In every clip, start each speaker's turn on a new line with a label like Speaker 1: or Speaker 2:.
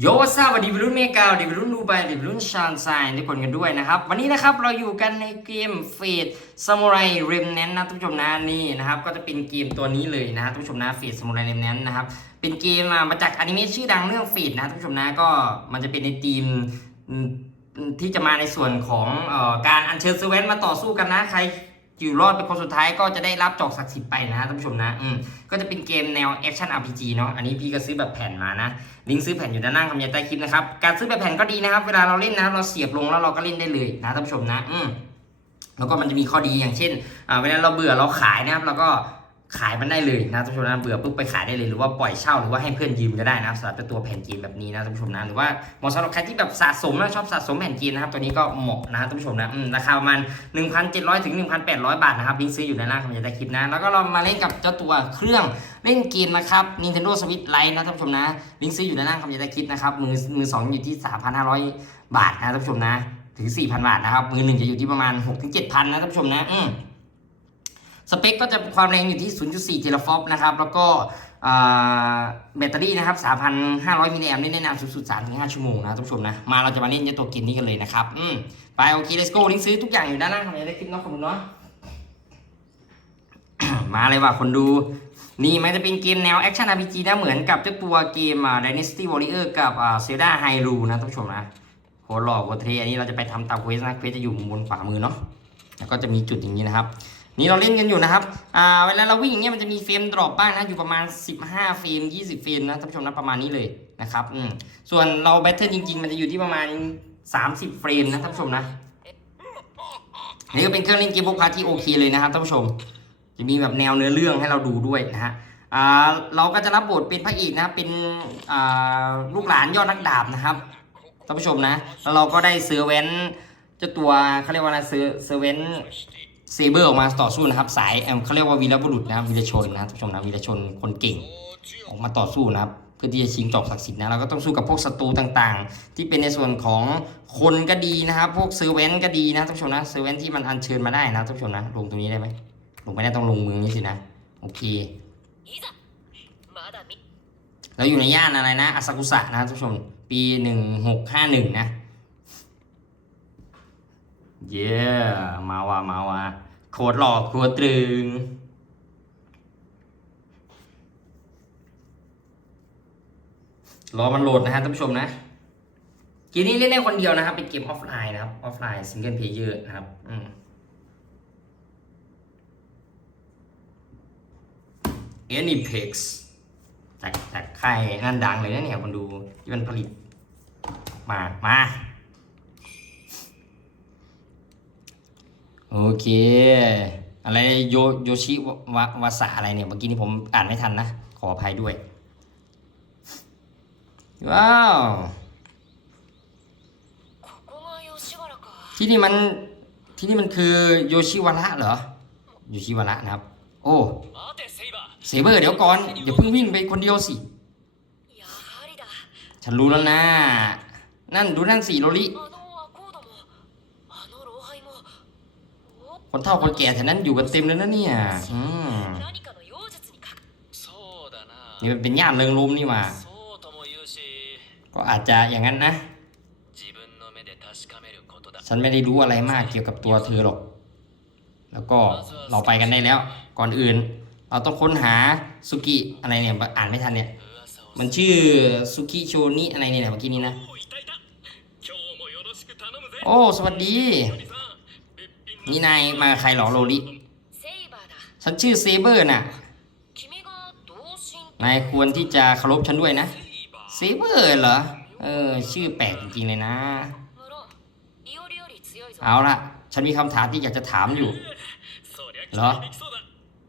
Speaker 1: โยวัสวัสดีวัยรุ่นเมกาวัสดีวัยรุ่นดูไบวัสดีวัยรุ่นชานไซน์ทุกคนกันด้วยนะครับ วันนี้นะครับเราอยู่กันในเกมเฟดซามูไรเรมแนนนะท่านผู้ชมนะนี่นะครับ ก็จะเป็นเกมตัวนี้เลยนะท่านผู้ชมนะเฟดซามูไรเรมแนนนะครับ เป็นเกมมาจากอนิเมะชื่อดังเรื่องเฟดนะท่านผู้ชมนะก็มันจะเป็นในทีมที่จะมาในส่วนของออการอัญเชิญเซเว่นมาต่อสู้กันนะใคร อยู่รอดเป็นคนสุดท้ายก็จะได้รับจอกศักดิ์สิทธิ์ไปนะท่านผู้ชมนะ อืมก็จะเป็นเกมแนวแอคชั่น RPG เนาะ อันนี้พี่ก็ซื้อแบบแผ่นมานะ ลิงก์ซื้อแผ่นอยู่ด้านล่างคำยันใต้คลิปนะครับ การซื้อแบบแผ่นก็ดีนะครับ เวลาเราเล่นนะเราเสียบลงแล้วเราก็เล่นได้เลยนะท่านผู้ชมนะ อืมแล้วก็มันจะมีข้อดีอย่างเช่น อ่า เวลาเราเบื่อเราขายนะครับเราก็ ขายมันได้เลยนะท่านผู้ชมนะเบื่อปุ๊บไปขายได้เลยหรือว่าปล่อยเช่าหรือว่าให้เพื่อนยืมก็ได้นะสำหรับเจ้าตัวแผ่นเกมแบบนี้นะท่านผู้ชมนะหรือว่าเหมาะสำหรับใครที่แบบสะสมนะชอบสะสมแผ่นเกมนะครับตัวนี้ก็เหมาะนะท่านผู้ชมนะราคาประมาณ 1,700ถึง1,800 บาทนะครับลิงก์ซื้ออยู่ในล่างคำยันใต้คลิปนะแล้วก็เรามาเล่นกับเจ้าตัวเครื่องเล่นเกมนะครับ Nintendo Switch Lite นะท่านผู้ชมนะลิงก์ซื้ออยู่ในล่างคำยันใต้คลิปนะครับมือมือสองอยู่ที่3,500 บาทนะท่านผู้ชมนะถึง 4,000 บาทนะครับมือหนึ่งจะอยู่ที่ประมาณ6-7,000นะท่านผู้ชมนะอืม สเปคก็จะความแรงอยู่ที่ 0.4เทราฟอปนะครับ แล้วก็แบตเตอรี่นะครับ 3,500มิลลิแอมป์เล่แนได้นานสุด3-5 ชั่วโมงนะท่านผู้ชมนะ มาเราจะมาเล่นเจ้าตัวเกมนี้กันเลยนะครับ อืม ไปโอเค let's go ลิงก์ซื้อทุกอย่างอยู่ด้านล่างคำยันใต้คลิปเนาะขอบคุณเนาะ มาเลยว่ะคนดู นี่มันจะเป็นเกมแนวแอคชั่น RPG นะ เหมือนกับเจ้าตัวเกม Dynasty Warrior กับอ่า Zelda Hyrule นะท่านผู้ชมนะโหหล่อโคตรเทอันนี้เราจะไปทำตามเควสนะเควสจะอยู่มุมบนขวามือเนาะ แล้วก็จะมีจุดอย่างนี้นะครับ นี่เราเล่นกันอยู่นะครับ อ่า เวลาเราวิ่งอย่างเงี้ยมันจะมีเฟรมดรอปบ้างนะ อยู่ประมาณ 15 เฟรม 20 เฟรมนะท่านผู้ชมนะประมาณนี้เลยนะครับ อืม ส่วนเราแบทเทิลจริง ๆ มันจะอยู่ที่ประมาณ 30 เฟรมนะท่านผู้ชมนะ นี่ก็เป็นเครื่องเล่นเกมพวกพาที่โอเคเลยนะครับท่านผู้ชม จะมีแบบแนวเนื้อเรื่องให้เราดูด้วยนะฮะ อ่า เราก็จะรับบทเป็นพระเอกนะครับเป็น อ่า ลูกหลานยอดนักดาบนะครับท่านผู้ชมนะ แล้วเราก็ได้เซอร์เวนเจ้าตัวเขาเรียกว่าอะไรเซอร์เซอร์เวน เซเบอร์ออกมาต่อสู้นะครับ สายเขาเรียกว่าวีรบุรุษนะวีรชนนะท่านผู้ชมนะวีรชนคนเก่ง ออกมาต่อสู้นะครับเพื่อที่จะชิงจอบศักดิ์สิทธิ์นะเราก็ต้องสู้กับพวกศัตรูต่างๆ ที่เป็นในส่วนของคนก็ดีนะครับ พวกเซเว่นก็ดีนะท่านผู้ชมนะเซเว่นที่มันอัญเชิญมาได้นะท่านผู้ชมนะลงตรงนี้ได้ไหมลงไม่ได้ต้องลงเมืองนี้สินะโอเคเราอยู่ในย่านอะไรนะอาซากุสะนะท่านผู้ชม ปีหนึ่งหกห้าหนึ่งนะเย้มาว่ะมาว่ะ โคตรหลอกโคตรตรึง รอมันโหลดนะฮะท่านผู้ชมนะเกมนี้เล่นได้คนเดียวนะครับ เป็นเกมออฟไลน์นะครับ ออฟไลน์ซิงเกิลเพลเยอร์นะครับ อืม Anypex จากจากค่ายนั่นดังเลยนะเนี่ยคนดูที่มันผลิต มา มา โอเค อะไรโยโยชิวะวาสะอะไรเนี่ย เมื่อกี้นี้ผมอ่านไม่ทันนะ ขออภัยด้วย ว้าว ที่นี่มัน ที่นี่มันคือโยชิวาระเหรอ โยชิวาระนะครับ โอ้เซเบอร์เดี๋ยวก่อนอย่าเพิ่งวิ่งไปคนเดียวสิ ฉันรู้แล้วนะ นั่นดูนั่นสิโรลิ คนเฒ่าคนแก่แถวนั้นอยู่กันเต็มเลยนะเนี่ยนี่มันเป็นญาติเริงรุมนี่มา ก็อาจจะอย่างนั้นนะ ฉันไม่ได้รู้อะไรมากเกี่ยวกับตัวเธอหรอก แล้วก็เราไปกันได้แล้ว ก่อนอื่น เราต้องค้นหาสุกิอะไรเนี่ยอ่านไม่ทันเนี่ย มันชื่อสุกิโชนิอะไรเนี่ยเมื่อกี้นี้นะ โอ้ สวัสดี นี่นายมาใครหรอโรลิฉันชื่อเซเบอร์น่ะ นายควรที่จะเคารพฉันด้วยนะ เซเบอร์เหรอ เออ ชื่อแปลกจริงๆเลยนะ เอาละฉันมีคำถามที่อยากจะถามอยู่ เหรอ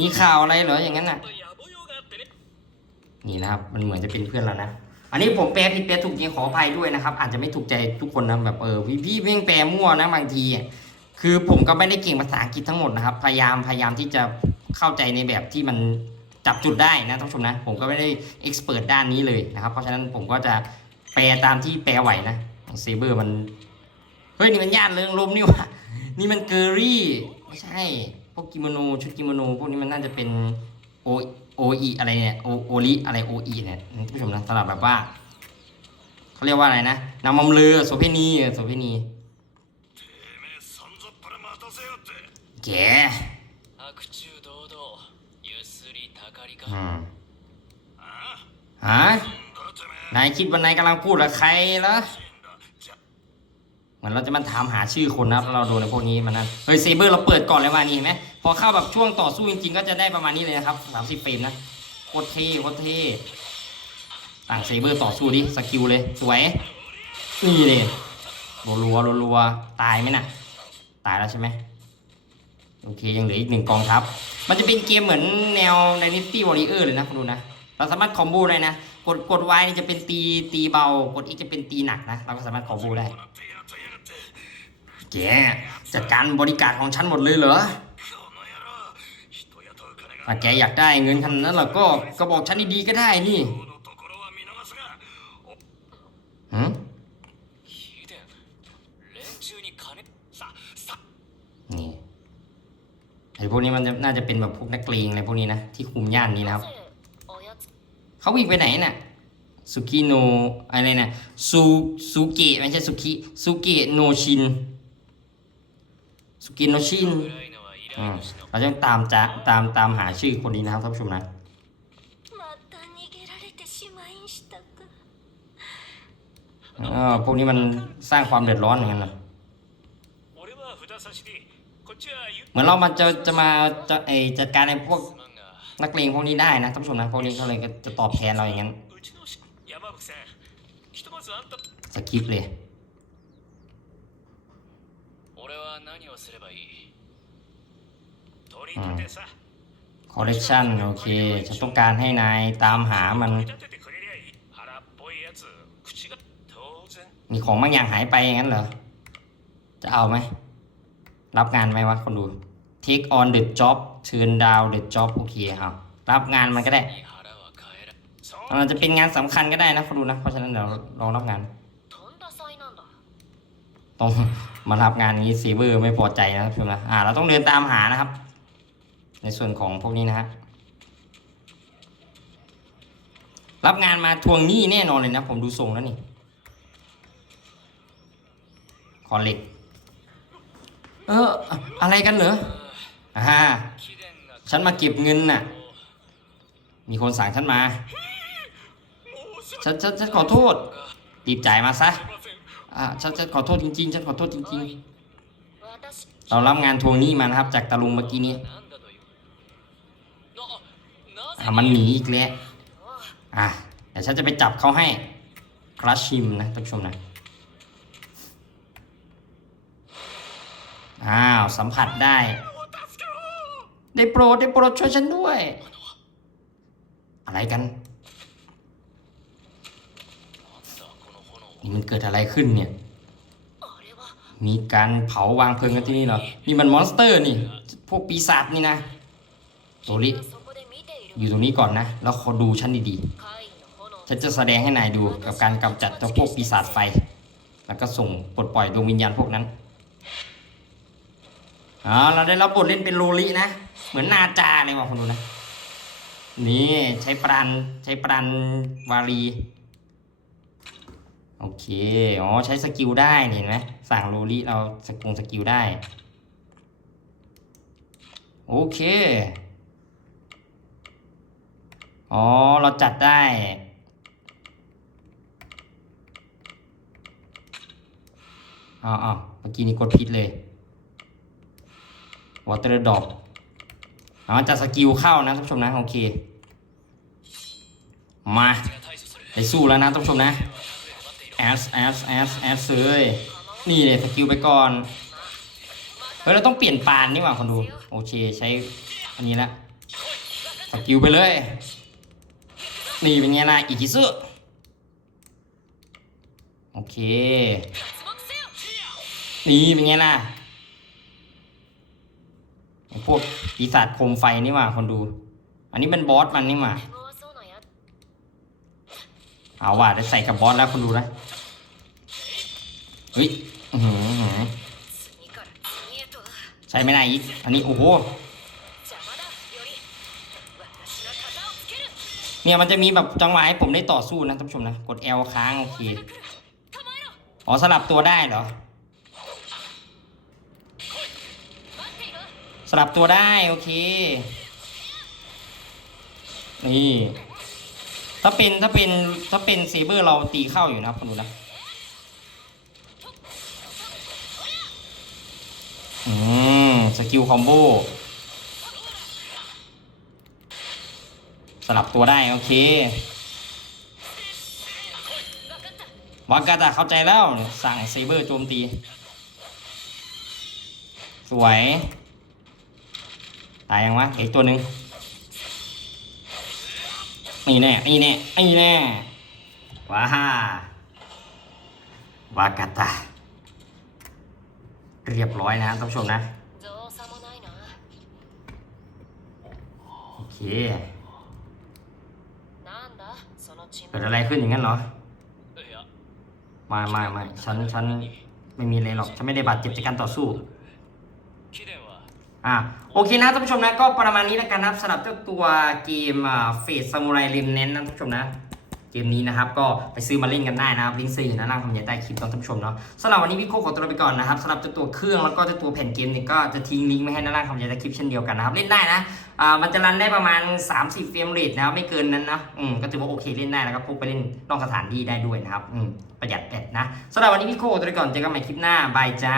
Speaker 1: มีข่าวอะไรเหรออย่างนั้นน่ะ นี่นะครับ มันเหมือนจะเป็นเพื่อนแล้วนะ อันนี้ผมแปลผิดแปลถูกจริงขออภัยด้วยนะครับ อาจจะไม่ถูกใจทุกคนนะแบบเออพี่พี่เพ่งแปลมั่วนะบางที คือผมก็ไม่ได้เก่งภาษาอังกฤษทั้งหมดนะครับ พยายามพยายามที่จะเข้าใจในแบบที่มันจับจุดได้นะท่านผู้ชมนะ ผมก็ไม่ได้เอ็กซ์เพรสด้านนี้เลยนะครับ เพราะฉะนั้นผมก็จะแปลตามที่แปลไหวนะเซเบอร์มันเฮ้ยนี่มันญาติเริงลมนี่วะนี่มันเกอรี่ไม่ใช่พวกกิโมโนชุดกิโมโนพวกนี้มันน่าจะเป็นโอโออีอะไรเนี่ยโอโอริอะไรโออีเนี่ยท่านผู้ชมนะสำหรับแบบว่าเขาเรียกว่าอะไรนะนำมัมเรือโสเพณีโสเพณี เก๋อืมฮะนายคิดว่านายกำลังพูดกับใครเหรอเหมือนเราจะมาถามหาชื่อคนนะเราโดนในพวกนี้มันนะเฮ้ยเซเบอร์เราเปิดก่อนเลยว่านี่เห็นไหมพอเข้าแบบช่วงต่อสู้จริงๆ ก็จะได้ประมาณนี้เลยนะครับสามสิบเฟนะโคตรเท่โคตรเท่ต่างเซเบอร์ต่อสู้ดิสกิลเลยสวยนี่เลยรัวรัวรัวตายไหมนะ่ะ ตายแล้วใช่ไหมโอเคยังเหลืออีกหนึ่งกองทัพ มันจะเป็นเกมเหมือนแนว Dynasty Warrior เลยนะคุณดูนะ เราสามารถคอมโบได้นะ กดกดไวจะเป็นตีตีเบา กดอีกจะเป็นตีหนักนะ เราก็สามารถคอมโบได้แกจัดการบริการของฉันหมดเลยเหรอถ้าแกอยากได้เงินขนาดนั้นเราก็ก็บอกฉันดีๆก็ได้นี่ พวกนี้มันน่าจะเป็นแบบพวกนักเลงอะไรพวกนี้นะที่คุมย่านนี้นะครับเขาวิ่งไปไหนน่ะสุกิโนอะไรนะซูซูเกะไม่ใช่สุกิซูเกะโนชินสุกิโนชินเราจะตามจะตามตามหาชื่อคนนี้นะครับท่านผู้ชมนะพวกนี้มันสร้างความเดือดร้อนเหมือนกันนะ เหมือนเรามาจะจะมาจะไอจัดการไอพวกนักเลงพวกนี้ได้นะท่านผู้ชมนะพวกนี้เขาเลยจะตอบแทนเราอย่างนั้นสกิปเลยคอลเลกชันโอเคฉันต้องการให้นายตามหามัน มีของบางอย่างหายไปอย่างนั้นเหรอ จะเอาไหม รับงานไหมวะคนดู take on the job turn down the job โอเคครับรับงานมันก็ได้
Speaker 2: อา
Speaker 1: จจะเป็นงานสำคัญก็ได้นะคนดูนะ เพราะฉะนั้นเดี๋ยวลองรับงานต้องมารับงานนี้ซีเวอร์ไม่พอใจนะครับชมนะอ่า เราต้องเดินตามหานะครับ ในส่วนของพวกนี้นะฮะรับงานมาทวงหนี้แน่นอนเลยนะ ผมดูทรงแล้วนี่ คอลเล็ก เออ อะไรกันเหรออ่าฉันมาเก็บเงินน่ะ มีคนสั่งฉันมา ฉันฉันฉันขอโทษตีบจ่ายมาซะ อ่า ฉันฉันขอโทษจริงๆ ฉันขอโทษจริง ๆ เรารับงานทวงหนี้มานะครับ จากตาลุงเมื่อกี้นี้มันหนีอีกแล้ว อะเดี๋ยวฉันจะไปจับเขาให้ครัชชิมนะท่านผู้ชมนะ อ้าว สัมผัสได้ ได้โปรดได้โปรดช่วยฉันด้วย อะไรกัน นี่มันเกิดอะไรขึ้นเนี่ย มีการเผาวางเพลิงกันที่นี่เหรอ นี่มันมอนสเตอร์นี่ พวกปีศาจนี่นะโต
Speaker 3: ลิ
Speaker 1: อยู่ตรงนี้ก่อนนะ แล้วขอดูฉันดีๆ ฉันจะแสดงให้นายดูกับการกำจัดเจ้าพวกปีศาจไฟ แล้วก็ส่งปลดปล่อยดวงวิญญาณพวกนั้น อ๋อเราได้รับบทเล่นเป็นโลลินะ เหมือนนาจาเลยว่ะคุณดูนะ นี่ใช้ปราณใช้ปราณวารีโอเค อ๋อใช้สกิลได้เห็นไหมสั่งโลลิเราสกุลสกิลได้ โอเค อ๋อเราจัดได้อ้าวอ้าวเมื่อกี้นี้กดผิดเลย วอเตอร์ดอกอ๋อจะสกิลเข้านะท่านผู้ชมนะโอเค มาไปสู้แล้วนะท่านผู้ชมนะแอสแอสแอสแอสเลยนี่เลยสกิลไปก่อนเฮ้ยเราต้องเปลี่ยนปานนี่หว่าคนดูโอเคใช้อันนี้แล้วสกิลไปเลย นี่เป็นไงล่ะอีกิซึโอเค นี่เป็นไงล่ะ พวกปีศาจโคมไฟนี่มาคนดู อันนี้เป็นบอสมันนี่มาเอาว่ะได้ใส่กับบอสแล้วคนดูนะเฮ้ยใช้ไม่ได้อีกอันนี้โอ้โหเนี่ยมันจะมีแบบจังหวะให้ผมได้ต่อสู้นะท่านผู้ชมนะ กดเอลค้างโอเค อ๋อสลับตัวได้เหรอ สลับตัวได้ โอเค นี่ ถ้าเป็นถ้าเป็นถ้าเป็นเซเบอร์เราตีเข้าอยู่นะครับคุณดูนะอืม สกิลคอมโบ สลับตัวได้ โอเควากาตะเข้าใจแล้ว สั่งเซเบอร์โจมตี สวย ตายยังวะอีกตัวหนึ่งนี่แน่นี่แน่นี่แน่ว้าฮ่าวากาตาเรียบร้อยนะท่านผู้ชมนะโอเคเกิดอะไรขึ้นอย่างนั้นเหรอมามามาฉันฉันไม่มีอะไรหรอก ฉันไม่ได้บาดเจ็บจากการต่อสู้ อะโอเคนะท่านผู้ชมนะก็ประมาณนี้แล้วกันนะครับสำหรับเจ้าตัวเกมเฟสซามูไรริมเน้นนะท่านผู้ชมนะเกมนี้นะครับก็ไปซื้อมาเล่นกันได้นะครับลิงก์ซื้ออยู่นะล่างคำใหญ่ใต้คลิปตอนท่านผู้ชมเนาะสำหรับวันนี้พี่โคขอตัวไปก่อนนะครับสำหรับเจ้าตัวเครื่องแล้วก็เจ้าตัวแผ่นเกมเนี่ยก็จะทิ้งลิงก์ไว้ให้ในล่างคำใหญ่ใต้คลิปเช่นเดียวกันนะครับเล่นได้นะอ่ามันจะรันได้ประมาณ 30 เฟรมเรทนะครับไม่เกินนั้นนะอืมก็ถือว่าโอเคเล่นได้แล้วก็พกไปเล่นนอกสถานที่ได้ด้วยนะครับอืมประหยัดแบตนะสำหรับวันนี้พี่โคขอตัวไปก่อนเจอกันใหม่คลิปหน้าบายจ้า